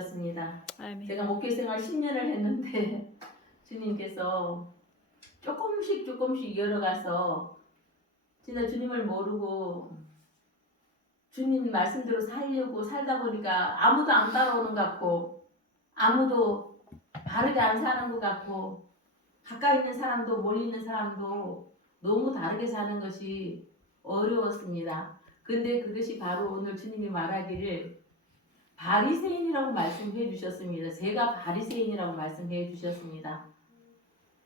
습니다. 아멘. 제가 목회 생활 10년을 했는데 주님께서 조금씩 이어가서 진짜 주님을 모르고 주님 말씀대로 살려고 살다 보니까 아무도 안 따라오는 것 같고 아무도 바르게 안 사는 것 같고 가까이 있는 사람도 멀리 있는 사람도 너무 다르게 사는 것이 어려웠습니다. 근데 그것이 바로 오늘 주님이 말하기를 바리새인이라고 말씀해 주셨습니다. 제가 바리새인이라고 말씀해 주셨습니다.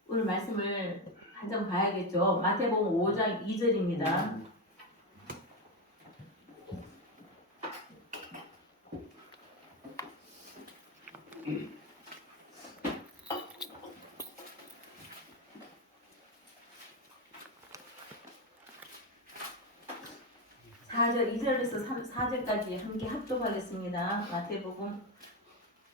오늘 말씀을 한 점 봐야겠죠. 마태복음 5장 2절입니다. (4절) 2절에서 4절까지 함께 합독하겠습니다. 마태복음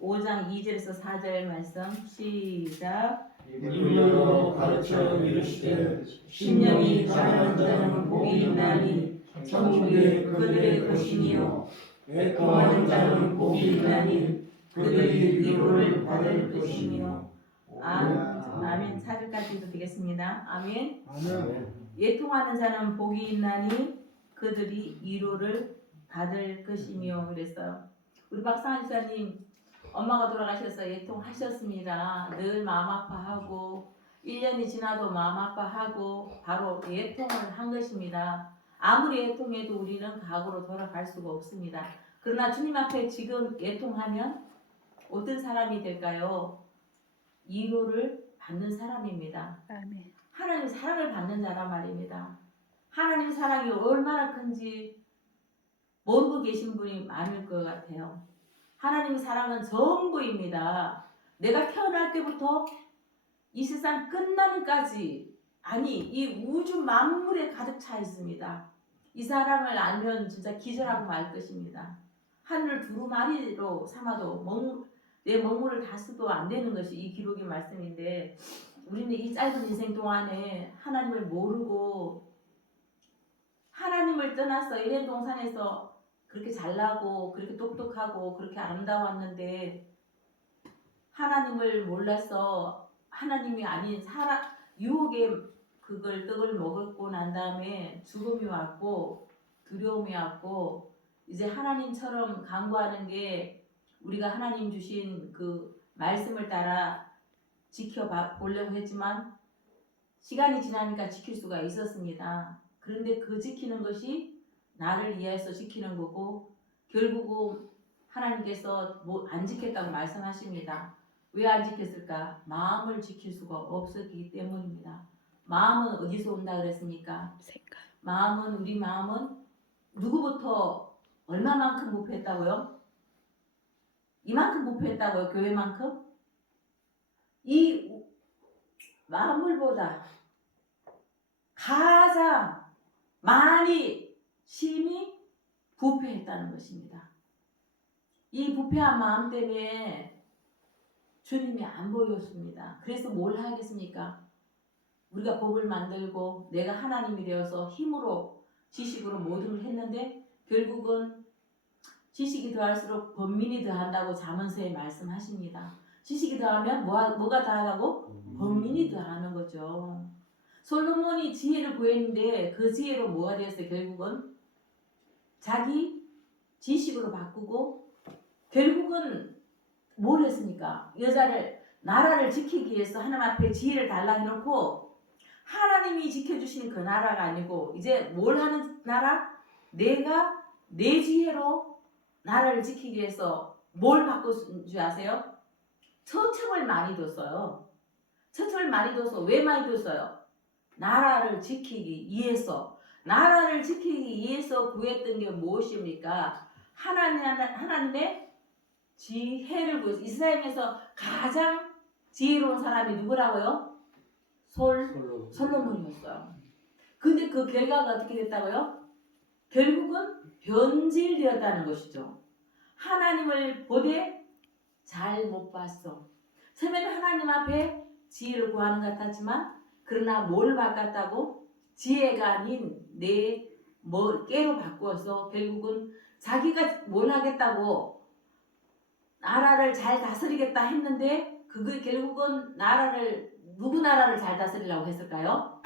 5장 2절에서 4절 말씀 시작. 이르러 가르쳐 이르시되 심령이 가난한 자는 복이 있나니 천국이 그들의 것이니요 애통하는 자는 복이 있나니 그들이 위로를 받을 것이니요. 아멘. 4절까지도 되겠습니다. 아멘. 아멘. 애통하는 자는 복이 있나니 그들이 위로를 받을 것이며 그랬어요. 우리 박상환 집사님 엄마가 돌아가셔서 애통하셨습니다. 늘 마음 아파하고 1년이 지나도 마음 아파하고 바로 애통을 한 것입니다. 아무리 애통해도 우리는 과거로 돌아갈 수가 없습니다. 그러나 주님 앞에 지금 애통하면 어떤 사람이 될까요? 위로를 받는 사람입니다. 아멘. 하나님 사랑을 받는 자란 말입니다. 하나님 사랑이 얼마나 큰지 모르고 계신 분이 많을 것 같아요. 하나님 사랑은 전부입니다. 내가 태어날 때부터 이 세상 끝나는까지 아니 이 우주 만물에 가득 차 있습니다. 이 사랑을 알면 진짜 기절하고 말 것입니다. 하늘 두루마리로 삼아도 내 먹물을 다 써도 안 되는 것이 이 기록의 말씀인데 우리는 이 짧은 인생 동안에 하나님을 모르고 하나님을 떠나서 에덴 동산에서 그렇게 잘나고 그렇게 똑똑하고 그렇게 아름다웠는데 하나님을 몰라서 하나님이 아닌 유혹의 그걸 떡을 먹고 난 다음에 죽음이 왔고 두려움이 왔고 이제 하나님처럼 간구하는 게 우리가 하나님 주신 그 말씀을 따라 지켜보려고 했지만 시간이 지나니까 지킬 수가 있었습니다. 그런데 그 지키는 것이 나를 위해서 지키는 거고 결국은 하나님께서 안 지켰다고 말씀하십니다. 왜 안 지켰을까? 마음을 지킬 수가 없었기 때문입니다. 마음은 어디서 온다 그랬습니까? 생각. 우리 마음은 누구부터 얼마만큼 부패했다고요? 이만큼 부패했다고요? 교회만큼? 이 만물보다 가장 많이 심히 부패했다는 것입니다. 이 부패한 마음 때문에 주님이 안 보였습니다. 그래서 뭘 하겠습니까? 우리가 법을 만들고 내가 하나님이 되어서 힘으로 지식으로 모든 걸 했는데 결국은 지식이 더할수록 번민이 더한다고 잠언서에 말씀하십니다. 지식이 더하면 뭐가 더하다고? 번민이 더하는 거죠. 솔로몬이 지혜를 구했는데 그 지혜로 뭐가 되었어요? 결국은 자기 지식으로 바꾸고 결국은 뭘 했습니까? 나라를 지키기 위해서 하나님 앞에 지혜를 달라 해놓고 하나님이 지켜주시는 그 나라가 아니고 이제 뭘 하는 나라? 내가 내 지혜로 나라를 지키기 위해서 뭘 바꾼 줄 아세요? 처청을 많이 뒀어요. 처청을 많이 둬서 왜 많이 뒀어요? 나라를 지키기 위해서. 나라를 지키기 위해서 구했던 게 무엇입니까? 하나님의 지혜를 구해서. 이스라엘에서 가장 지혜로운 사람이 누구라고요? 솔로몬이었어요. 근데 그 결과가 어떻게 됐다고요? 결국은 변질되었다는 것이죠. 하나님을 보되 잘 못 봤어. 처음에는 하나님 앞에 지혜를 구하는 것 같았지만 그러나 뭘 바꿨다고? 지혜가 아닌 깨로 바꾸어서 결국은 자기가 뭘 하겠다고 나라를 잘 다스리겠다 했는데 그게 결국은 누구 나라를 잘 다스리려고 했을까요?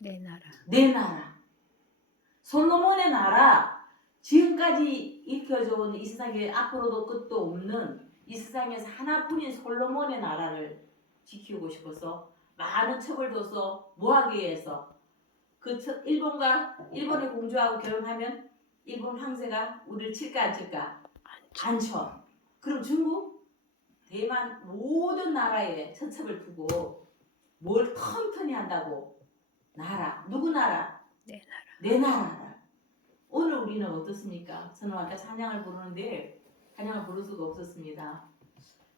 내 나라. 내 나라. 솔로몬의 나라. 지금까지 일켜져온 이 세상에 앞으로도 끝도 없는 이 세상에서 하나뿐인 솔로몬의 나라를 지키고 싶어서 많은 첩을 둬서 모하게 해서 일본의 공주하고 결혼하면 일본 황제가 우리를 칠까 안 칠까? 안 쳐. 그럼 중국, 대만 모든 나라에 천첩을 두고 뭘 턴턴히 한다고? 나라. 누구 나라? 내 나라. 내 나라. 오늘 우리는 어떻습니까? 저는 아까 찬양을 부르는데 찬양을 부를 수가 없었습니다.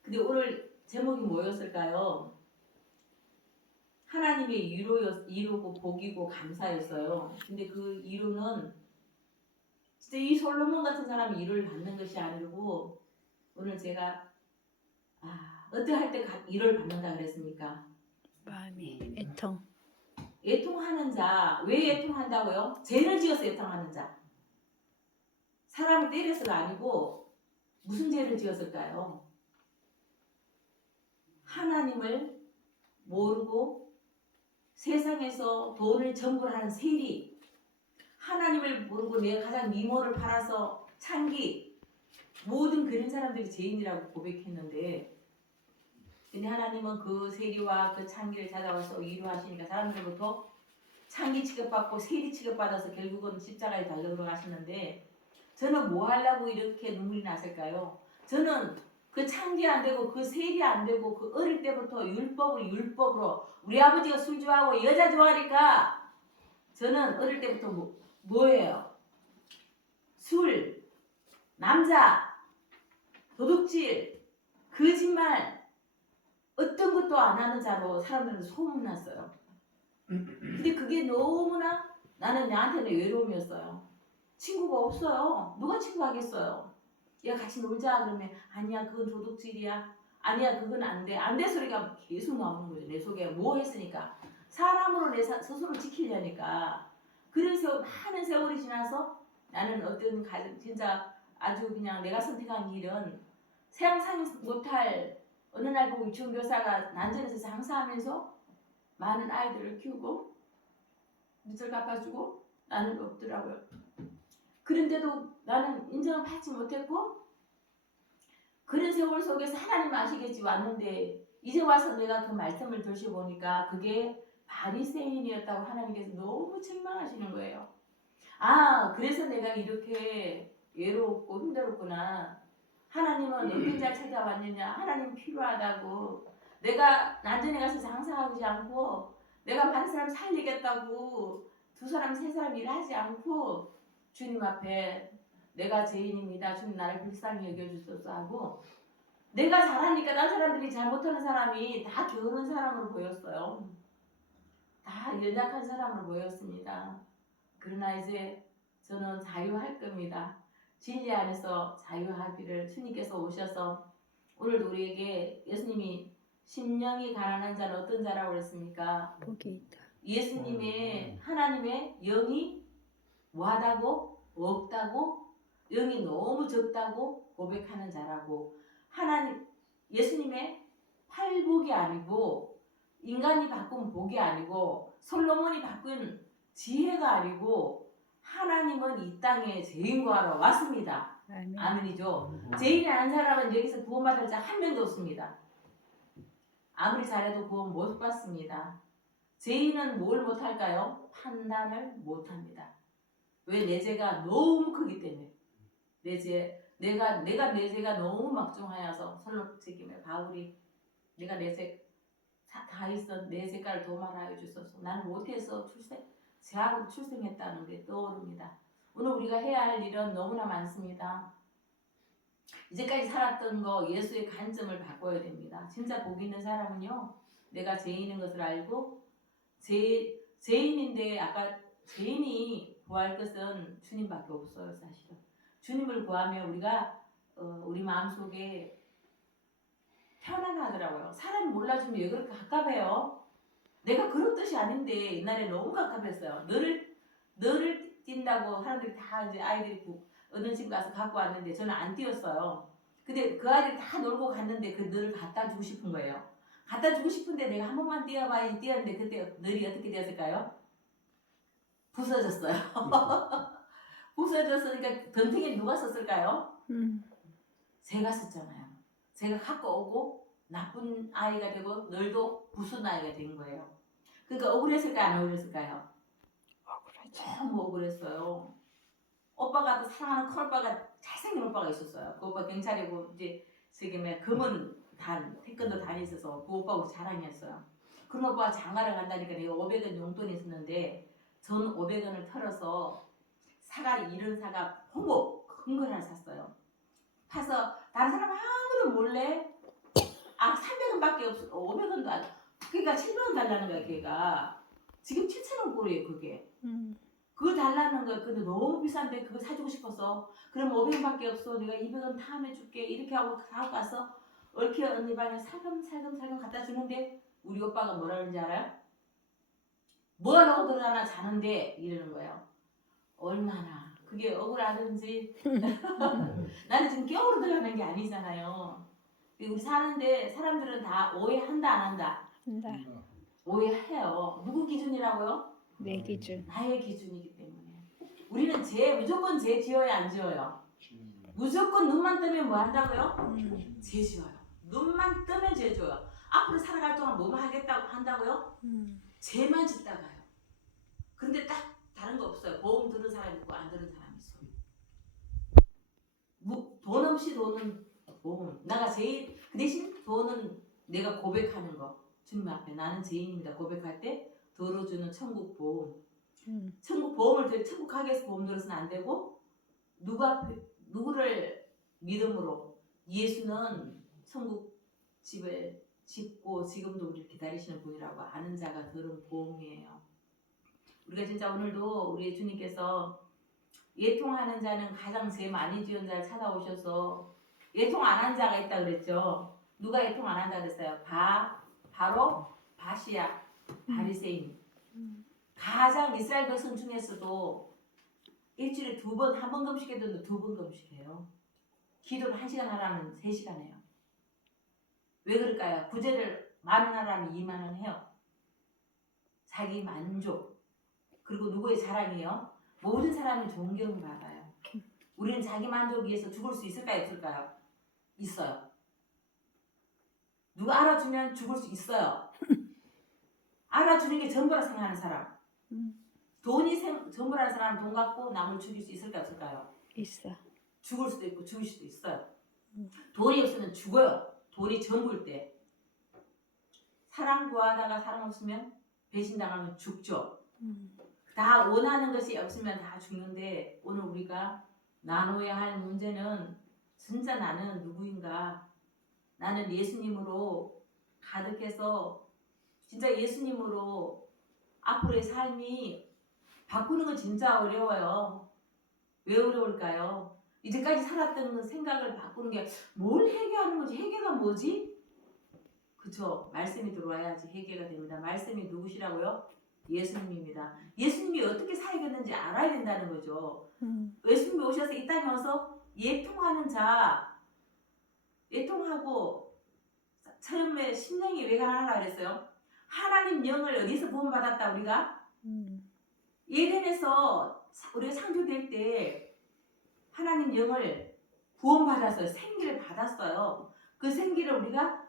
근데 오늘 제목이 뭐였을까요? 하나님의 위로고 복이고 감사였어요. 근데 그 위로는 진짜 이 솔로몬 같은 사람이 위로를 받는 것이 아니고 오늘 제가 어떠할 때 위로를 받는다 그랬습니까? 마음이 애통. 애통하는 자. 왜 애통한다고요? 죄를 지어서 애통하는 자. 사람을 때려서가 아니고 무슨 죄를 지었을까요? 하나님을 모르고 세상에서 돈을 정벌하는 세리, 하나님을 모르고 내가 가장 미모를 팔아서 창기, 모든 그런 사람들이 죄인이라고 고백했는데 근데 하나님은 그 세리와 그 창기를 찾아와서 위로하시니까 사람들부터 창기 취급받고 세리 취급받아서 결국은 십자가에 달려 들어가시는데 저는 뭐 하려고 이렇게 눈물이 났을까요? 저는 그 창기 안 되고 그 세리 안 되고 그 어릴 때부터 율법으로 우리 아버지가 술 좋아하고 여자 좋아하니까 저는 어릴 때부터 뭐예요? 술, 남자, 도둑질, 거짓말 어떤 것도 안 하는 자로 사람들은 소문났어요. 근데 그게 너무나 나한테는 외로움이었어요. 친구가 없어요. 누가 친구 하겠어요? 야 같이 놀자 그러면 아니야 그건 도둑질이야. 아니야 그건 안 돼. 안 돼 소리가 계속 나오는 거예요. 내 속에 뭐 했으니까. 사람으로 내 스스로 지키려니까. 그래서 많은 세월이 지나서 나는 어떤 진짜 아주 그냥 내가 선택한 길은 상상 못할 어느 날 보고 유치원 교사가 난전에서 장사하면서 많은 아이들을 키우고 빚을 갚아주고 나는 없더라고요. 그런데도 나는 인정을 받지 못했고 그런 세월 속에서 하나님 아시겠지 왔는데 이제 와서 내가 그 말씀을 들춰보니까 그게 바리새인이었다고 하나님께서 너무 책망하시는 거예요. 그래서 내가 이렇게 외롭고 힘들었구나. 하나님은 어떤 자 찾아왔느냐. 하나님 필요하다고. 내가 난전에 가서 장사하지 않고 내가 많은 사람 살리겠다고 두 사람 세 사람 일하지 않고 주님 앞에 내가 죄인입니다. 주님 나를 불쌍히 여겨주소서 하고 내가 잘하니까 다른 사람들이 잘 못하는 사람이 다 게으른 사람으로 보였어요. 다 연약한 사람으로 보였습니다. 그러나 이제 저는 자유할 겁니다. 진리 안에서 자유하기를 주님께서 오셔서 오늘도 우리에게 예수님이 심령이 가난한 자는 어떤 자라고 그랬습니까? 복이 있다. 예수님의 하나님의 영이 뭐하다고? 없다고? 영이 너무 적다고 고백하는 자라고 예수님의 팔복이 아니고 인간이 바꾼 복이 아니고 솔로몬이 바꾼 지혜가 아니고 하나님은 이 땅에 죄인 구하러 왔습니다. 아멘. 아멘이죠. 죄인이 한 사람은 여기서 구원받을 자 한 명도 없습니다. 아무리 잘해도 구원 못 받습니다. 죄인은 뭘 못할까요? 판단을 못합니다. 왜? 내 죄가 너무 크기 때문에. 내가 내 죄가 너무 막중하여서 설렁책임에 바울이 내가 내 죄 다 있어 내 죄가를 도말하여 주소서. 나는 못해서 죄악으로 출생했다는 게 떠오릅니다. 오늘 우리가 해야 할 일은 너무나 많습니다. 이제까지 살았던 거 예수의 관점을 바꿔야 됩니다. 진짜 복 있는 사람은요, 내가 죄인인 것을 알고 죄인인데 아까 죄인이 구할 것은 주님밖에 없어요. 사실은 주님을 구하면 우리가 우리 마음속에 편안하더라고요. 사람이 몰라주면 왜 그렇게 갑갑해요? 내가 그런 뜻이 아닌데 옛날에 너무 갑갑했어요. 너를 뛴다고 사람들이 다 이제 아이들이 어느 집 가서 갖고 왔는데 저는 안 뛰었어요. 근데 그 아이들 다 놀고 갔는데 그 늘을 갖다 주고 싶은 거예요. 갖다 주고 싶은데 내가 한 번만 띄워봐야지 띄었는데 그때 늘이 어떻게 되었을까요? 부서졌어요. 부서졌으니까 덤탱이 누가 썼을까요? 제가 썼잖아요. 제가 갖고 오고 나쁜 아이가 되고 늘도 부순 아이가 된 거예요. 그러니까 억울했을까요? 안 억울했을까요? 억울하지. 너무 억울했어요. 오빠가 또 사랑하는 큰 오빠가 잘생긴 오빠가 있었어요. 그 오빠 경찰이고 이제 지금의 검은 단 태권도 단이 있어서 그 오빠가 우리 자랑이었어요. 그런 오빠가 장가를 간다니까 내가 500원 용돈이 있었는데 전 500원을 털어서 사과를 이른 사과 홍보 큰 걸 하나 샀어요. 사서 다른 사람 아무도 몰래 300원밖에 없어 500원도 안 그러니까 700원 달라는 거야 걔가. 지금 7,000원 꼴이에요 그게. 그거 달라는 거야. 근데 너무 비싼데 그거 사주고 싶어서 그럼 500원밖에 없어 내가 200원 타함해 줄게 이렇게 하고 사고 가서 얽혀 언니 방에 살금살금 갖다 주는데 우리 오빠가 뭐라 그러는지 알아요? 뭐하러 들어가나 자는데 이러는 거예요. 얼마나 그게 억울하든지 나는 지금 겨울로 들어가는 게 아니잖아요. 우리 사는데 사람들은 다 오해한다 안 한다? 한다. 오해해요. 누구 기준이라고요? 내 기준. 나의 기준이기 때문에 우리는 무조건 죄 지어야 안 지어요? 무조건 눈만 뜨면 뭐 한다고요? 죄 지어요. 눈만 뜨면 죄 지어요. 앞으로 살아갈 동안 뭐만 하겠다고 한다고요? 죄만 짓다 가요. 근데 딱 다른 거 없어요. 보험 들은 사람 있고 안 들은 사람 있어요. 돈 없이 돈은 보험. 내가 제일 그 대신 돈은 내가 고백하는 거. 주님 앞에 나는 죄인입니다. 고백할 때 들어주는 천국 보험. 천국 보험을 천국 가게에서 보험 들어서는 안 되고 누구를 믿음으로 예수는 천국 집을 짓고 지금도 우리를 기다리시는 분이라고 아는 자가 들은 보험이에요. 우리가 진짜 오늘도 우리 주님께서 예통하는 자는 가장 죄 많이 지은 자를 찾아오셔서 예통 안 한 자가 있다 그랬죠. 누가 예통 안 한다 그랬어요? 바로 바시야 바리새인. 가장 이스라엘 백성 중에서도 일주일에 2번, 한 번 금식해도 2번 금식해요. 기도를 1시간 하라면 3시간 해요. 왜 그럴까요? 구제를 10,000원 하라면 20,000원 해요. 자기 만족. 그리고 누구의 자랑이에요? 모든 사람이 존경을 받아요. 우리는 자기 만족 위해서 죽을 수 있을까요? 없을까요? 있어요. 누가 알아주면 죽을 수 있어요. 알아주는 게 전부라 생각하는 사람. 돈이 전부라는 사람은 돈 갖고 남을 죽일 수 있을까요? 없을까요? 있어. 죽을 수도 있고 죽일 수도 있어요. 돈이 없으면 죽어요. 돈이 전부일 때. 사랑 구하다가 사랑 없으면 배신당하면 죽죠. 다 원하는 것이 없으면 다 죽는데 오늘 우리가 나눠야 할 문제는 진짜 나는 누구인가? 나는 예수님으로 가득해서 진짜 예수님으로 앞으로의 삶이 바꾸는 건 진짜 어려워요. 왜 어려울까요? 이제까지 살았던 생각을 바꾸는 게 뭘 해결하는 거지? 해결가 뭐지? 그쵸? 말씀이 들어와야지 해결가 됩니다. 말씀이 누구시라고요? 예수님입니다. 예수님이 어떻게 살겠는지 알아야 된다는 거죠. 예수님이 오셔서 이 땅에 와서 예통하는 자, 예통하고 처음에 심령이 왜 가난하라 그랬어요? 하나님 영을 어디서 구원받았다 우리가? 예덴에서 우리가 창조될 때 하나님 영을 구원받았어요. 생기를 받았어요. 그 생기를 우리가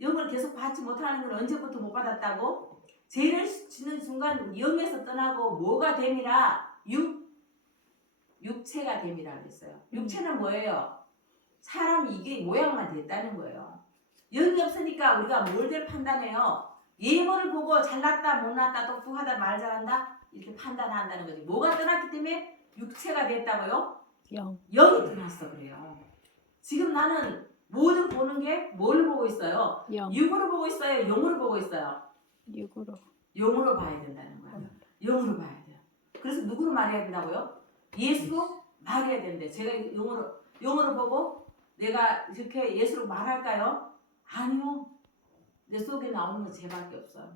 영을 계속 받지 못하는 건 언제부터 못 받았다고? 죄를 지는 순간 영에서 떠나고 뭐가 됨이라? 육체가 됨이라 그랬어요. 육체는 뭐예요? 사람이 이게 모양만 됐다는 거예요. 영이 없으니까 우리가 뭘 판단해요? 예물을 보고 잘났다 못났다 똑똑하다 말 잘한다 이렇게 판단한다는 거지. 뭐가 떠났기 때문에 육체가 됐다고요? 영이 떠났어 그래요. 지금 나는 모든 보는 게 뭘 보고 있어요? 육으로 보고 있어요? 영으로 보고 있어요? 육으로. 영으로 봐야 된다는 거예요. 영으로 봐야 돼요. 그래서 누구로 말해야 된다고요? 예수로 말해야 되는데 제가 영으로 보고 내가 이렇게 예수로 말할까요? 아니요. 내 속에 나오는 건 죄밖에 없어요.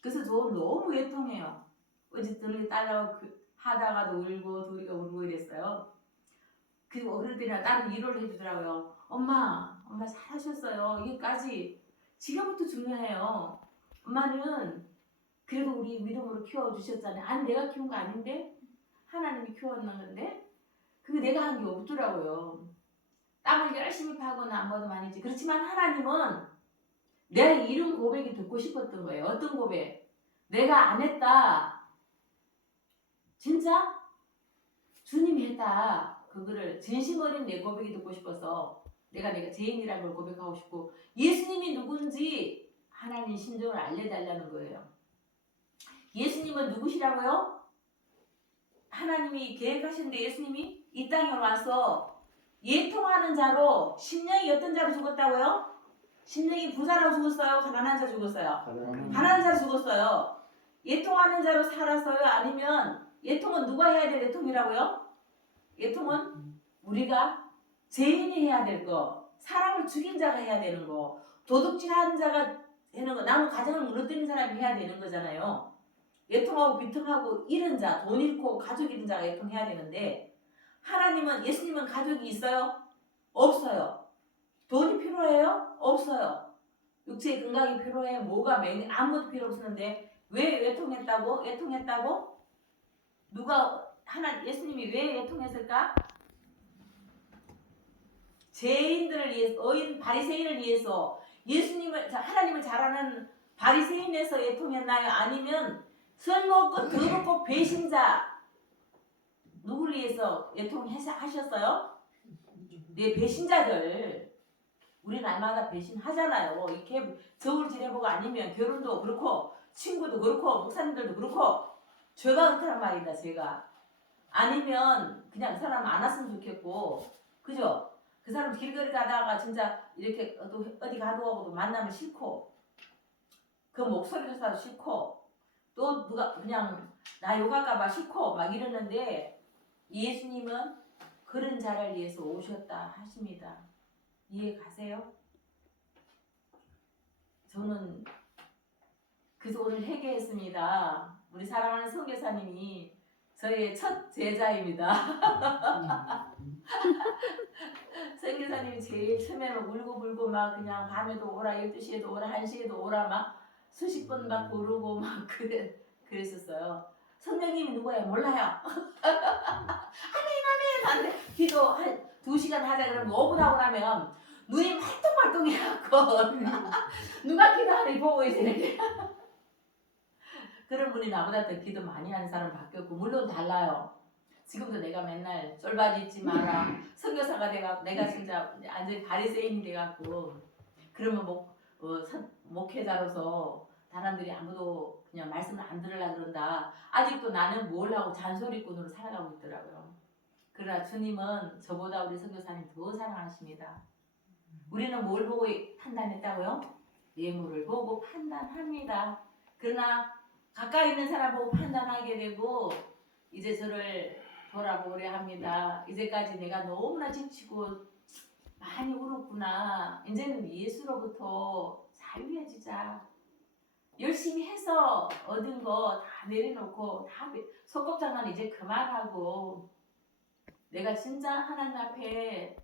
그래서 저 너무 외통해요. 어제 저녁에 딸하고 하다가도 울고 둘이가 울고 이랬어요. 그 어른들이나 나를 위로를 해주더라고요. 엄마 잘하셨어요. 이게까지 지금부터 중요해요. 엄마는 그래도 우리 믿음으로 키워주셨잖아요. 아니 내가 키운 거 아닌데 하나님이 키웠는데 그게 내가 한 게 없더라고요. 땀을 열심히 파거나 안 받으면 아니지. 그렇지만 하나님은 내 이런 고백이 듣고 싶었던 거예요. 어떤 고백? 내가 안 했다. 진짜? 주님이 했다. 그거를 진심 어린 내 고백이 듣고 싶어서 내가 죄인이라는 걸 고백하고 싶고 예수님이 누군지 하나님 심정을 알려달라는 거예요. 예수님은 누구시라고요? 하나님이 계획하셨는데 예수님이 이 땅에 와서 예통하는 자로 심령이 어떤 자로 죽었다고요? 심령이 부자로 죽었어요? 가난한 자 죽었어요? 가난한 자로 죽었어요. 예통하는 자로 살았어요? 아니면 예통은 누가 해야 될 예통이라고요? 예통은 우리가 죄인이 해야 될 거, 사람을 죽인 자가 해야 되는 거, 도둑질하는 자가 되는 거, 남의 가정을 무너뜨린 사람이 해야 되는 거잖아요. 예통하고 비통하고 잃은 자, 돈 잃고 가족 잃은 자가 예통해야 되는데 하나님은 예수님은 가족이 있어요? 없어요. 돈이 필요해요? 없어요. 육체의 건강이 필요해? 뭐가 아무것도 필요 없었는데 왜 예통했다고? 누가 예수님이 왜 예통했을까? 죄인들을 위해서, 바리새인을 위해서 하나님을 잘 아는 바리새인에서 예통했나요? 아니면 설먹고 더럽고 배신자 누구를 위해서 예통하셨어요? 네, 배신자들. 우리 날마다 배신하잖아요. 이렇게 저울 지내보고 아니면 결혼도 그렇고 친구도 그렇고 목사님들도 그렇고 죄가 그렇다는 말이다. 제가 아니면 그냥 그 사람 안 왔으면 좋겠고 그죠? 그 사람 길거리 가다가 진짜 이렇게 어디 가도 만나면 싫고 그 목소리 조사도 싫고 또 누가 그냥 나 욕할까봐 싫고 막 이러는데 예수님은 그런 자를 위해서 오셨다 하십니다. 이해 가세요? 저는 그래서 오늘 회개했습니다. 우리 사랑하는 선교사님이 저의 첫 제자입니다. 선교사님이 제일 처음에는 울고불고 막 그냥 밤에도 오라 12시에도 오라 1시에도 오라 막 수십 번 막 부르고 막 그랬었어요. 성령님이 누구예요? 몰라요. 아멘 하는데 기도 한 2시간 하자 그러면 5분 하고 나면 눈이 말똥말똥해갖고 누가 기도하는지 보고 있으니까 그런 분이 나보다 더 기도 많이 하는 사람 바뀌었고 물론 달라요. 지금도 내가 맨날 쫄바지 입지 마라 선교사가 돼갖고 내가 진짜 완전히 바리새인이 돼갖고 그러면 목회자로서 사람들이 아무도 그냥 말씀을 안 들으려고 그런다. 아직도 나는 뭘 하고 잔소리꾼으로 살아가고 있더라고요. 그러나 주님은 저보다 우리 선교사님 더 사랑하십니다. 우리는 뭘 보고 판단했다고요? 예물을 보고 판단합니다. 그러나 가까이 있는 사람 보고 판단하게 되고 이제 저를 돌아보려 합니다. 이제까지 내가 너무나 지치고 많이 울었구나. 이제는 예수로부터 자유해지자. 열심히 해서 얻은 거 다 내려놓고 다 속겁장난 이제 그만하고 내가 진짜 하나님 앞에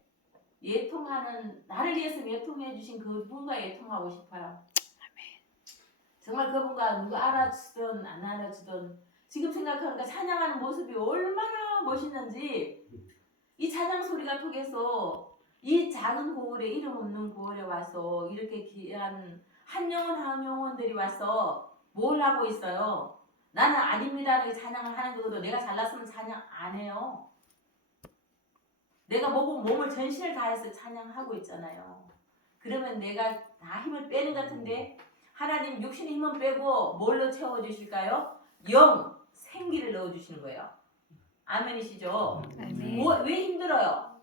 예통하는 나를 위해서 예통해 주신 그분과 예통하고 싶어요. 정말 그분과 누가 알아주든 안 알아주든 지금 생각하니까 찬양하는 모습이 얼마나 멋있는지 이 찬양 소리가 통해서 이 작은 고을에 이름 없는 고을에 와서 이렇게 귀한 한 영혼들이 와서 뭘 하고 있어요? 나는 아닙니다. 이렇게 찬양을 하는 거거든. 내가 잘났으면 찬양 안 해요. 내가 몸을 전신을 다해서 찬양하고 있잖아요. 그러면 내가 다 힘을 빼는 것 같은데 하나님 육신의 힘은 빼고 뭘로 채워주실까요? 영, 생기를 넣어주시는 거예요. 아멘이시죠? 아멘. 왜 힘들어요?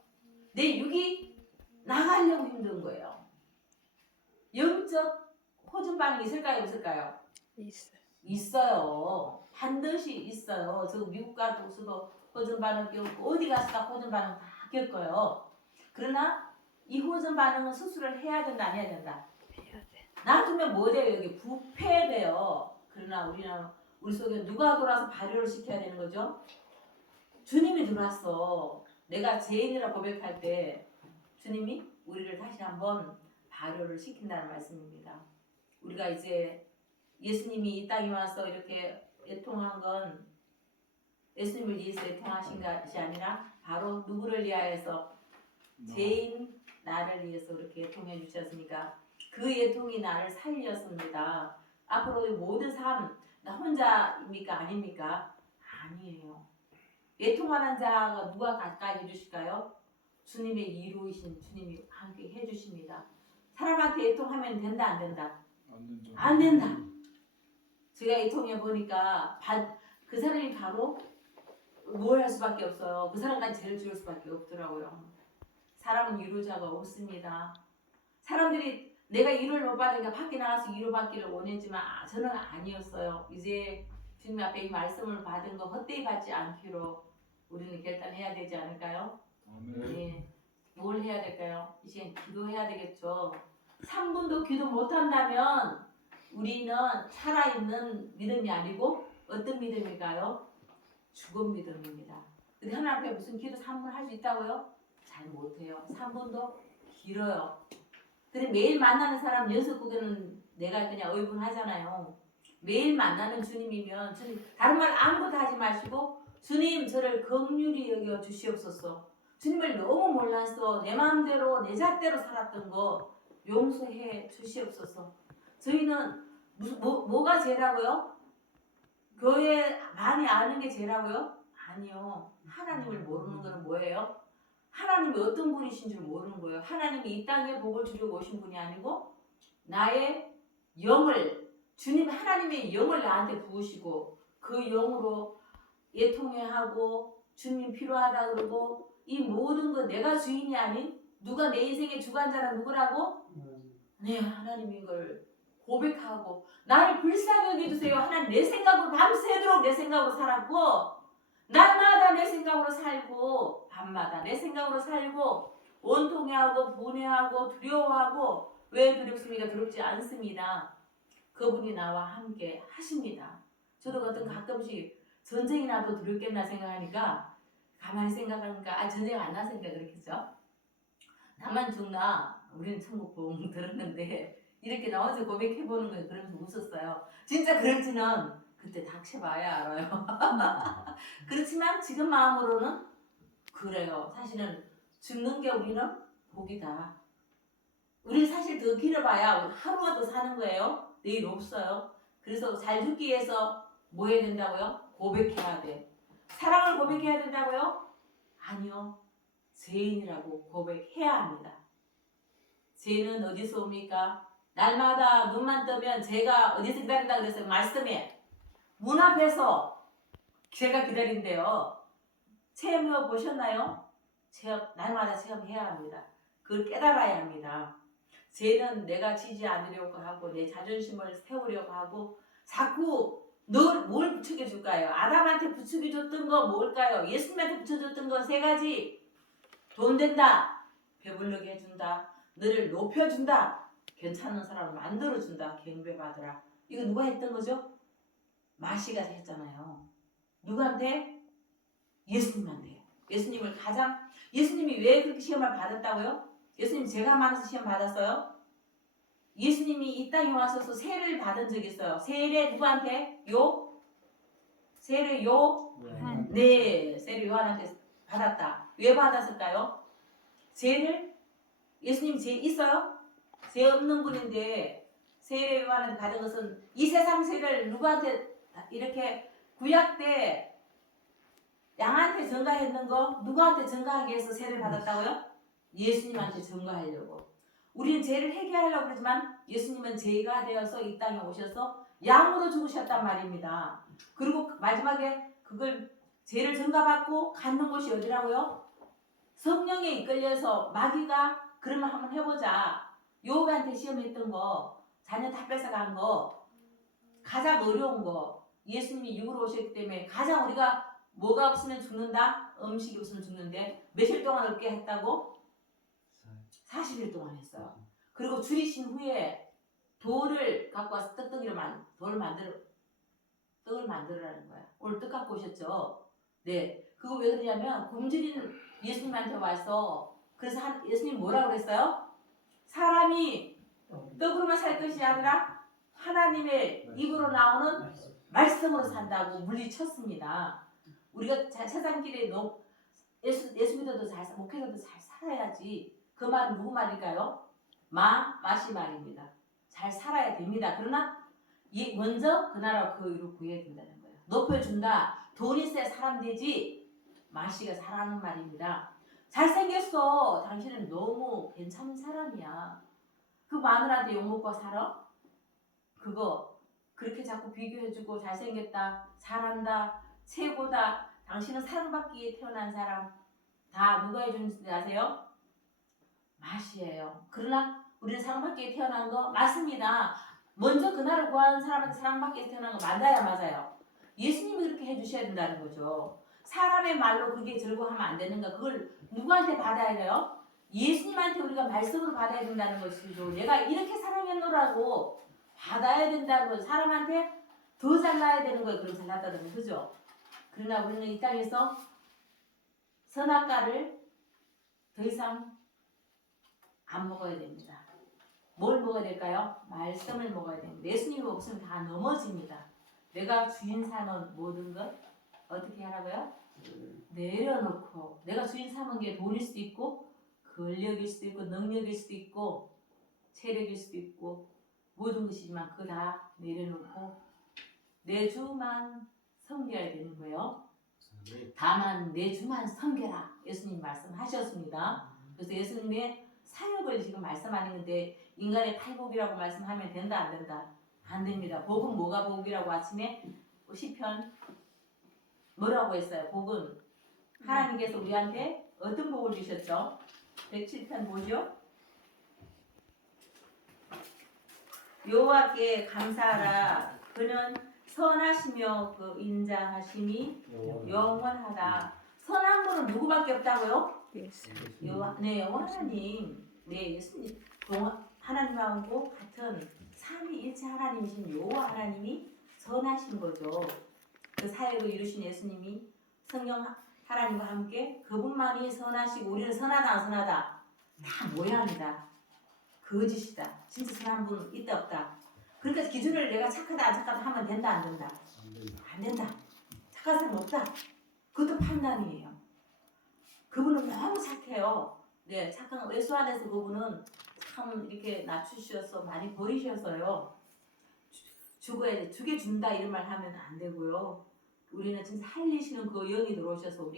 내 육이 나가려고 힘든 거예요. 영적 호전 반응이 있을까요? 없을까요? 있어요. 반드시 있어요. 저 미국 가서도 호전 반응 겪고 어디 가서도 호전 반응 다 겪어요. 그러나 이 호전 반응은 수술을 해야 된다 안 해야 된다? 해야 돼. 놔두면 뭐 돼요? 여기 부패돼요. 그러나 우리 속에 누가 돌아서 발효를 시켜야 되는 거죠? 주님이 들어왔어. 내가 죄인이라 고백할 때 주님이 우리를 다시 한번 발효를 시킨다는 말씀입니다. 우리가 이제 예수님이 이 땅에 와서 이렇게 애통한 건 예수님을 위해서 애통하신 것이 아니라 바로 누구를 위하여서 죄인 나를 위해서 이렇게 애통해 주셨으니까 그 애통이 나를 살렸습니다. 앞으로 모든 삶 나 혼자입니까 아닙니까? 아니에요. 애통하는 자가 누가 가까이 해주실까요? 주님의 이루이신 주님이 함께 해주십니다. 사람한테 애통하면 된다 안 된다? 안 된다. 제가 애통해 보니까 그 사람이 바로 뭘 할 수밖에 없어요. 그 사람까지 죄를 지을 수밖에 없더라고요. 사람은 위로자가 없습니다. 사람들이 내가 위로를 못 받으니까 밖에 나가서 위로받기를 원했지만 저는 아니었어요. 이제 주님 앞에 이 말씀을 받은 거 헛되이 받지 않기로 우리는 결단해야 되지 않을까요? 네. 뭘 해야 될까요? 이제 기도해야 되겠죠. 3분도 기도 못한다면 우리는 살아있는 믿음이 아니고 어떤 믿음일까요? 죽은 믿음입니다. 근데 하나님 앞에 무슨 기도 3분 할 수 있다고요? 잘 못해요. 3분도 길어요. 근데 매일 만나는 사람 6국에는 내가 그냥 의분하잖아요. 매일 만나는 주님이면 주님 다른 말 아무것도 하지 마시고 주님 저를 긍휼히 여겨 주시옵소서. 주님을 너무 몰라서 내 마음대로 내 잣대로 살았던 거 용서해 주시옵소서. 저희는 뭐가 죄라고요? 교회 많이 아는 게 죄라고요? 아니요. 하나님을 모르는 거는 뭐예요? 하나님이 어떤 분이신 줄 모르는 거예요. 하나님이 이 땅에 복을 주려고 오신 분이 아니고 나의 영을 주님 하나님의 영을 나한테 부으시고 그 영으로 애통해하고 주님 필요하다 그러고 이 모든 거 내가 주인이 아닌 누가 내 인생의 주관자는 누구라고? 네 하나님인 걸 고백하고 나를 불쌍히 여겨주세요. 하나님 내 생각으로 밤새도록 내 생각으로 살았고 날마다 내 생각으로 살고 밤마다 내 생각으로 살고 원통해하고 분해하고 두려워하고 왜 두렵습니까? 두렵지 않습니다. 그분이 나와 함께 하십니다. 저도 가끔씩 전쟁이 나도 두렵겠나 생각하니까 가만히 생각하니까 전쟁 안 났으니까 그렇겠죠. 나만 죽나 우리는 천국 보험 들었는데 이렇게 나와서 고백해보는 거예요. 그러면서 웃었어요. 진짜 그럴지는 그때 닥쳐봐야 알아요. 그렇지만 지금 마음으로는 그래요. 사실은 죽는 게 우리는 복이다. 우리 사실 더 길어봐야 하루가 더 사는 거예요. 내일 없어요. 그래서 잘 죽기 위해서 뭐 해야 된다고요? 고백해야 돼. 사랑을 고백해야 된다고요? 아니요. 죄인이라고 고백해야 합니다. 죄는 어디서 옵니까? 날마다 눈만 뜨면 죄가 어디서 기다린다 그랬어요? 말씀에 문 앞에서 죄가 기다린대요. 체험해 보셨나요? 날마다 체험해야 합니다. 그걸 깨달아야 합니다. 죄는 내가 지지 않으려고 하고 내 자존심을 세우려고 하고 자꾸 뭘 부추겨 줄까요? 아담한테 부추겨 줬던 거 뭘까요? 예수님한테 부추겨줬던 거 3가지. 돈 된다. 배부르게 해준다. 너를 높여준다. 괜찮은 사람을 만들어준다. 경배받으라. 이거 누가 했던 거죠? 마시가 했잖아요. 누구한테? 예수님한테. 예수님이 왜 그렇게 시험을 받았다고요? 예수님 죄가 많아서 시험 받았어요? 예수님이 이 땅에 와서 세례를 받은 적이 있어요. 세례 누구한테? 세례 네, 세례 요한한테 받았다. 왜 받았을까요? 예수님 죄 있어요? 죄 없는 분인데 세례 요한한테 받은 것은 이 세상 세를 누구한테 이렇게 구약 때 양한테 전가했는 거 누구한테 전가하기 위해서 세례를 받았다고요? 예수님한테 전가하려고. 우리는 죄를 회개하려고 그러지만 예수님은 죄가 되어서 이 땅에 오셔서 양으로 죽으셨단 말입니다. 그리고 마지막에 그걸 죄를 전가받고 갖는 곳이 어디라고요? 성령에 이끌려서 마귀가 그러면 한번 해보자. 요업한테 시험했던 거 자녀 다 뺏어간 거 가장 어려운 거 예수님이 육으로 오셨기 때문에 가장 우리가 뭐가 없으면 죽는다? 음식이 없으면 죽는데 며칠 동안 없게 했다고? 40일 동안 했어요. 그리고 줄이신 후에 돌을 갖고 와서 떡을 만들으라는 거야. 오늘 떡 갖고 오셨죠? 네. 그거 왜 그러냐면 굶주린 예수님한테 와서 그래서 예수님 뭐라고 그랬어요? 사람이 떡으로만 살 것이 아니라 하나님의 입으로 나오는 말씀으로 산다고 물리쳤습니다. 우리가 세상길에 예수 믿어도 목회자도 잘 살아야지. 그 말은 누구 말일까요? 마시 말입니다. 잘 살아야 됩니다. 그러나 먼저 그 나라와 그 의를 구해야 된다는 거예요. 높여준다. 돈 있어야 사람 되지. 마시가 살아는 말입니다. 잘생겼어. 당신은 너무 괜찮은 사람이야. 그 마누라한테 욕먹고 살아? 그거 그렇게 자꾸 비교해주고 잘생겼다, 잘한다, 최고다. 당신은 사랑받기 위해 태어난 사람. 다 누가 해주는지 아세요? 마시예요. 그러나 우리는 사랑받기 위해 태어난 거 맞습니다. 먼저 그날을 구하는 사람한테 사랑받기 위해 태어난 거 맞아요. 예수님이 그렇게 해주셔야 된다는 거죠. 사람의 말로 그게 즐거워하면 안 되는가? 그걸 누구한테 받아야 돼요? 예수님한테 우리가 말씀으로 받아야 된다는 것이죠. 내가 이렇게 사랑했노라고 받아야 된다는 거예요. 사람한테 더 잘나야 되는 거예요. 그럼 잘났다는 거 그죠? 그러나 우리는 이 땅에서 선악과를 더 이상 안 먹어야 됩니다. 뭘 먹어야 될까요? 말씀을 먹어야 됩니다. 예수님이 없으면 다 넘어집니다. 내가 주인 삼은 모든 것 어떻게 하라고요? 내려놓고 내가 주인 삼은 게 돈일 수도 있고 권력일 수도 있고 능력일 수도 있고 체력일 수도 있고 모든 것이지만 그거 다 내려놓고 내 주만 섬겨야 되는 거예요. 다만 내 주만 섬겨라. 예수님 말씀하셨습니다. 그래서 예수님의 사역을 지금 말씀하는데 인간의 팔복이라고 말씀하면 된다 안 된다? 안 됩니다. 복은 뭐가 복이라고 아침에 시편 뭐라고 했어요? 복은 하나님께서 우리한테 어떤 복을 주셨죠? 107편 보죠? 여호와께 감사하라. 그는 선하시며 그 인자하심이 영원하다. 선한 분은 누구밖에 없다고요? 예수. 여호와 하나님, 예수님, 하나님하고 같은 삼위일체 하나님이신 여호와 하나님이 선하신 거죠. 그 사역을 이루신 예수님이 성령 하나님과 함께 그분만이 선하시고 우리는 선하다 안 선하다 다 모양이다. 거짓이다. 진짜 선한 분 있다 없다. 그러니까 기준을 내가 착하다 안 착하다 하면 된다 안 된다? 안 된다. 착한 사람 없다. 그것도 판단이에요. 그분은 너무 착해요. 네, 착한 예수 안에서 그분은 참 이렇게 낮추셔서 많이 버리셔서요. 죽어야 돼. 죽여준다 이런 말 하면 안 되고요. 우리는 진짜 살리시는 그 영이 들어오셔서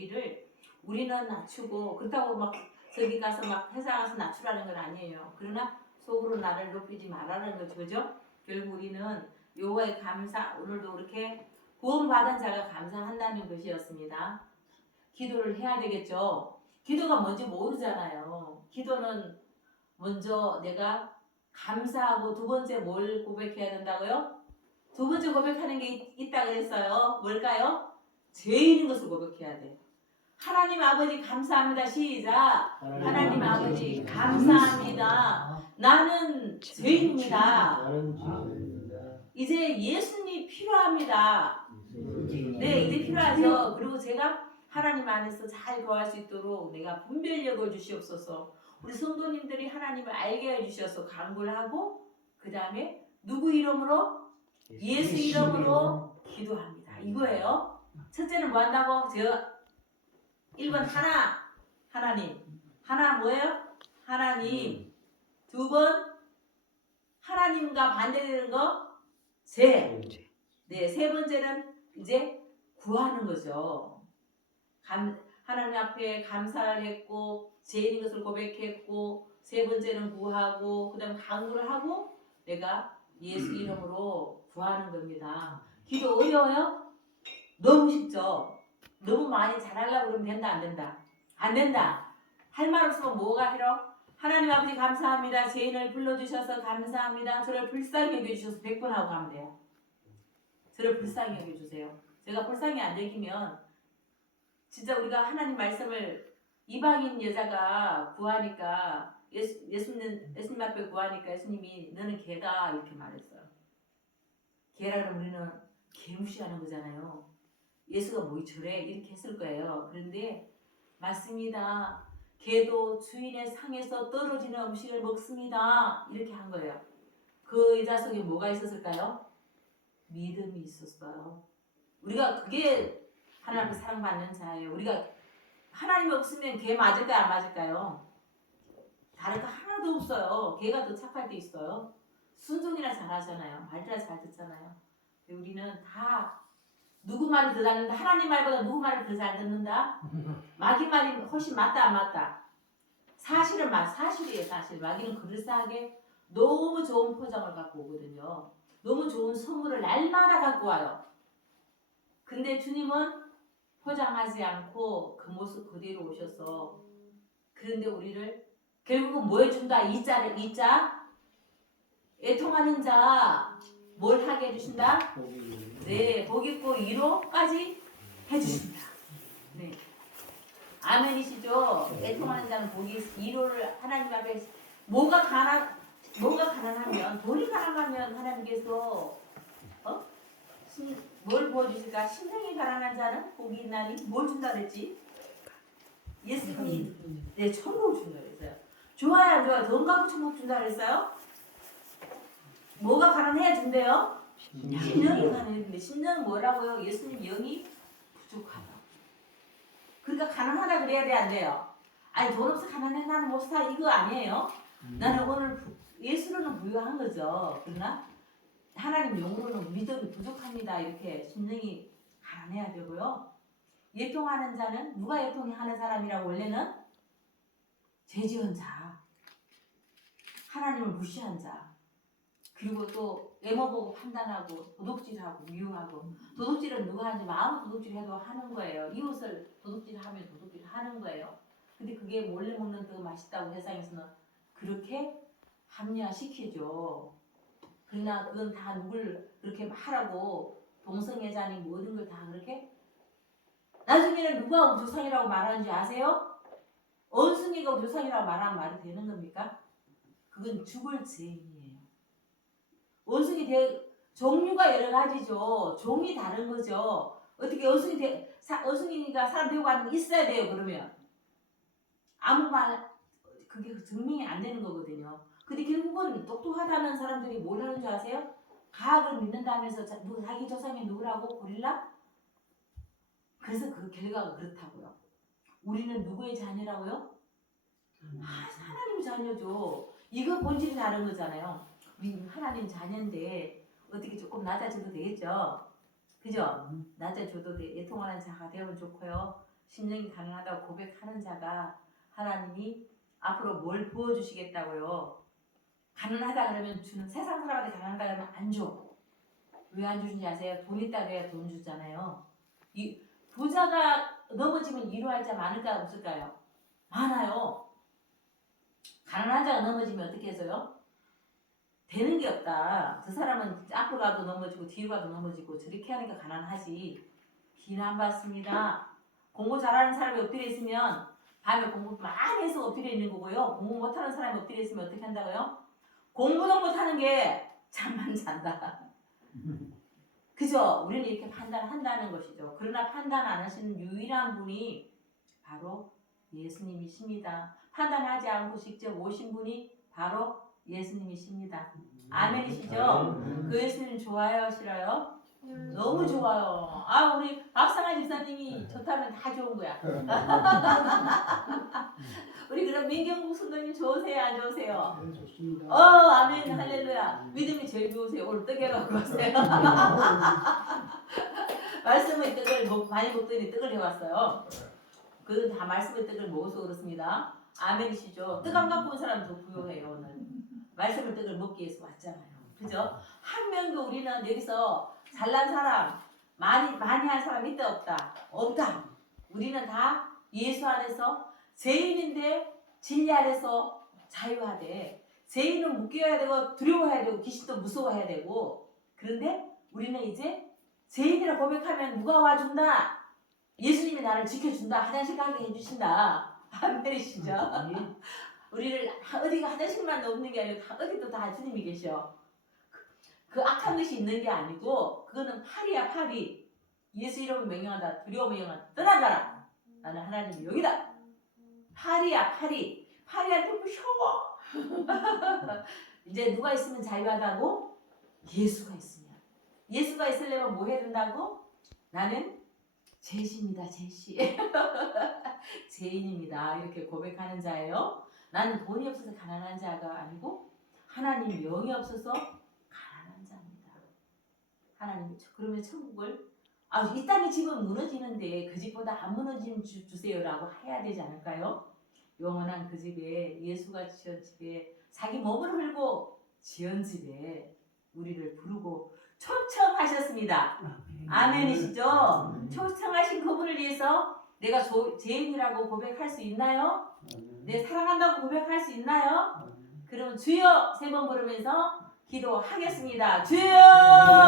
우리는 낮추고 그렇다고 막 저기 가서 막 회사 가서 낮추라는 건 아니에요. 그러나 속으로 나를 높이지 말라는 거죠. 그죠? 결국 우리는 여호와의 감사, 오늘도 이렇게 구원받은 자가 감사한다는 것이었습니다. 기도를 해야 되겠죠. 기도가 뭔지 모르잖아요. 기도는 먼저 내가 감사하고 두 번째 뭘 고백해야 된다고요? 두 번째 고백하는 게 있다 그랬어요. 뭘까요? 죄 있는 것을 고백해야 돼. 하나님 아버지 감사합니다. 시작. 하나님 아버지 감사합니다. 나는 죄인입니다. 이제 예수님이 필요합니다. 네, 이제 필요하죠. 그리고 제가 하나님 안에서 잘 거할 수 있도록 내가 분별력을 주시옵소서. 우리 성도님들이 하나님을 알게 해주셔서 간구를 하고 그 다음에 누구 이름으로? 예수 이름으로 기도합니다. 이거예요. 첫째는 뭐 한다고? 제가 1번 하나님. 하나 뭐예요? 하나님. 2번 하나님과 반대되는 거 죄. 네, 세 번째는 이제 구하는 거죠. 하나님 앞에 감사를 했고 죄인인 것을 고백했고 세 번째는 구하고 그 다음 간구를 하고 내가 예수 이름으로 구하는 겁니다. 기도 어려워요? 너무 쉽죠? 너무 많이 잘하려고 그러면 된다 안 된다? 안 된다. 할 말 없으면 뭐가 싫어? 하나님 아버지 감사합니다. 죄인을 불러주셔서 감사합니다. 저를 불쌍히 여겨주셔서 100번 하고 가면 돼요. 저를 불쌍히 여겨주세요. 제가 불쌍히 안 여기면 진짜 우리가 하나님 말씀을 이방인 여자가 구하니까 예수님 앞에 구하니까 예수님이 너는 개다 이렇게 말했어요. 개라 그러면 우리는 개 무시하는 거잖아요. 예수가 뭐 저래 이렇게 했을 거예요. 그런데 맞습니다. 개도 주인의 상에서 떨어지는 음식을 먹습니다. 이렇게 한 거예요. 그 여자 속에 뭐가 있었을까요? 믿음이 있었어요. 우리가 그게 하나님 앞에 사랑받는 자예요. 우리가 하나님이 없으면 개 맞을까요? 안 맞을까요? 다른 거 하나도 없어요. 개가 더 착할 때 있어요. 순종이나 잘하잖아요. 말이나 잘 듣잖아요. 근데 우리는 다 누구 말을 더 잘 듣는다. 하나님 말보다 누구 말을 더 잘 듣는다. 마귀 말이 훨씬 맞다 안 맞다. 사실은 사실이에요. 사실 마귀는 그럴싸하게 너무 좋은 포장을 갖고 오거든요. 너무 좋은 선물을 날마다 갖고 와요. 근데 주님은 포장하지 않고 그 모습 그대로 오셔서 그런데 우리를 결국은 뭐 해준다? 이자 애통하는 자 뭘 하게 해주신다? 네, 복 있고 위로까지 해주신다. 네, 아멘이시죠? 애통하는 자는 복이 위로를 하나님 앞에 뭐가 가난하면 돈이 가난하면 하나님께서 뭘 부어주실까? 심령이 가난한 자는 복이 있나니 뭘 준다 그랬지? 예수님이 네, 천국 준다 그랬어요. 좋아요, 안 좋아요? 돈 갖고 천국 준다 그랬어요? 뭐가 가난해야 준대요? 심령이 가난한데 심령은 뭐라고요? 예수님 영이 부족하다. 그러니까 가난하다 그래야 돼, 안 돼요? 아니 돈 없어 가난해 나는 못 사 이거 아니에요? 나는 오늘 예수로는 부유한 거죠. 그러나 하나님 영으로는 믿음이 부족합니다. 이렇게 심령이 가난해야 되고요. 예통하는 자는 누가 예통하는 사람이라고 원래는 죄지은 자, 하나님을 무시한 자, 그리고 또 외모보고 판단하고 도둑질하고 미워하고 도둑질은 누가 하는지 마음 도둑질해도 하는 거예요. 이웃을 도둑질하면 도둑질하는 거예요. 근데 그게 몰래 먹는 더 맛있다고 세상에서는 그렇게 합리화시키죠. 그러나 그건 다 누굴 그렇게 하라고 동성애자니 모든 걸 다 그렇게 나중에는 누가 조상이라고 말하는지 아세요? 원숭이가 조상이라고 말하면 말이 되는 겁니까? 그건 죽을 죄인이에요. 원숭이 종류가 여러 가지죠. 종이 다른 거죠. 어떻게 원숭이가 사람 되고 하는 게 있어야 돼요. 그러면 아무 말 그게 증명이 안 되는 거거든요. 근데 결국은 똑똑하다는 사람들이 뭘 하는 줄 아세요? 과학을 믿는다면서 자기 조상이 누구라고? 고릴라? 그래서 그 결과가 그렇다고요. 우리는 누구의 자녀라고요? 하나님 자녀죠. 이거 본질이 다른 거잖아요. 우리는 하나님 자녀인데 어떻게 조금 낮아져도 되겠죠? 그죠? 낮아져도 애통하는 자가 되면 좋고요. 심령이 가난하다고 고백하는 자가 하나님이 앞으로 뭘 부어주시겠다고요. 가난하다 그러면 주는 세상 사람한테 가난하다 그러면 안 줘. 왜 안 주는지 아세요? 돈 있다 그래야 돈 주잖아요. 이 부자가 넘어지면 위로할 자 많을까요? 없을까요? 많아요. 가난한 자가 넘어지면 어떻게 해서요? 되는 게 없다. 저 사람은 앞으로 가도 넘어지고 뒤로 가도 넘어지고 저렇게 하니까 가난하지. 비난받습니다. 공부 잘하는 사람이 엎드려 있으면 밤에 공부 많이 해서 엎드려 있는 거고요. 공부 못하는 사람이 엎드려 있으면 어떻게 한다고요? 공부도 못하는 게 잠만 잔다. 그죠? 우리는 이렇게 판단한다는 것이죠. 그러나 판단 안 하시는 유일한 분이 바로 예수님이십니다. 판단하지 않고 직접 오신 분이 바로 예수님이십니다. 아멘이시죠? 그 예수님 좋아요? 싫어요? 너무 좋아요. 아, 우리 박상아 집사님이 좋다면 다 좋은 거야. 우리 그럼 민경국 선생님 좋으세요? 안 좋으세요? 네, 좋습니다. 아멘, 할렐루야. 믿음이 제일 좋으세요. 오늘 떡에 갖고 왔어요. 말씀의 떡을 많이 먹더니 떡을 해왔어요. 그건 다 말씀의 떡을 먹어서 그렇습니다. 아멘이시죠? 떡 안 갖고 온 사람 더 부유해요. 오늘 말씀의 떡을 먹기 위해서 왔잖아요. 그죠? 한 명도 우리는 여기서 잘난 사람, 많이 한 사람 있다 없다? 없다. 우리는 다 예수 안에서 죄인인데 진리 안에서 자유하되, 죄인은 묶여야 되고 두려워해야 되고 귀신도 무서워해야 되고, 그런데 우리는 이제 죄인이라 고백하면 누가 와준다? 예수님이 나를 지켜준다. 화장실 가게 해주신다. 아멘이시죠? 우리를 어디가 화장실만 없는 게 아니고 어디도 다 주님이 계셔. 그 악한 것이 있는 게 아니고 그거는 팔이야, 팔이. 예수 이름을 명령한다. 두려워 명령한다. 떠나가라. 나는 하나님이 여기다. 파리야 파리. 파리한테 무서워. 이제 누가 있으면 자유하다고? 예수가 있으면. 예수가 있으려면 뭐 해야 된다고? 나는 죄시입니다. 죄시. 죄인입니다. 이렇게 고백하는 자예요. 나는 돈이 없어서 가난한 자가 아니고 하나님 명이 없어서 가난한 자입니다. 하나님 그러면 천국을 이 땅이 지금 무너지는데 그 집보다 안 무너지면 주세요라고 해야 되지 않을까요? 영원한 그 집에 예수가 지은 집에 자기 몸을 흘고 지은 집에 우리를 부르고 초청하셨습니다. 아멘이시죠? 초청하신 그분을 위해서 내가 죄인이라고 고백할 수 있나요? 내 사랑한다고 고백할 수 있나요? 그럼 주여 세 번 부르면서 기도하겠습니다. 주여!